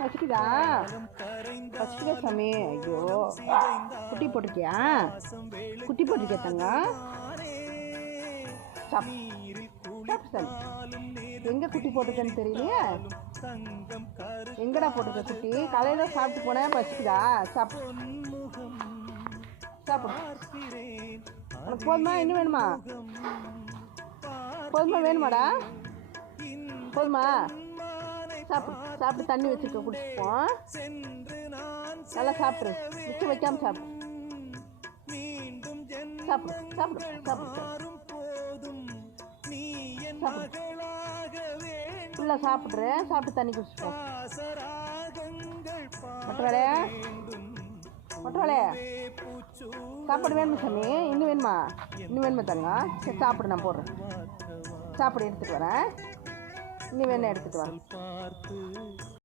பசிக்குதா? பசிக்குதா சாமி? ஐயோ, குட்டி போட்டிருக்கியா? குட்டி போட்டிருக்கியா தங்க? எங்க குட்டி போட்டிருக்கேன்னு தெரியலையே. எங்கடா போட்டிருக்க குட்டி? காலையில சாப்பிட்டு போனேன். பசிக்குதா? சாப்பிடு. உனக்கு போதுமா? இன்னும் வேணுமா? போதுமா? வேணுமாடா? போதுமா? சாப்பிடு. சாப்பிட்டு தண்ணி வச்சுக்க, குடிச்சுப்போம். நல்லா சாப்பிடு. மிச்சம் வைக்காம சாப்பிடு. சாப்பிடு சாப்பிடு சாப்பிடு சாப்பிடு. ஃபுல்லாக சாப்பிட்றேன். சாப்பிட்டு தண்ணி குடிச்சுப்போம். மொட்டை சாப்பாடு வேணுமா சாமி? இன்னும் வேணுமா? இன்னும் வேணுமா தங்க? சரி சாப்பிடு, நான் போடுறேன். சாப்பிடு, எடுத்துகிட்டு வரேன். இன்னும் வேணும், எடுத்துகிட்டு வரேன்.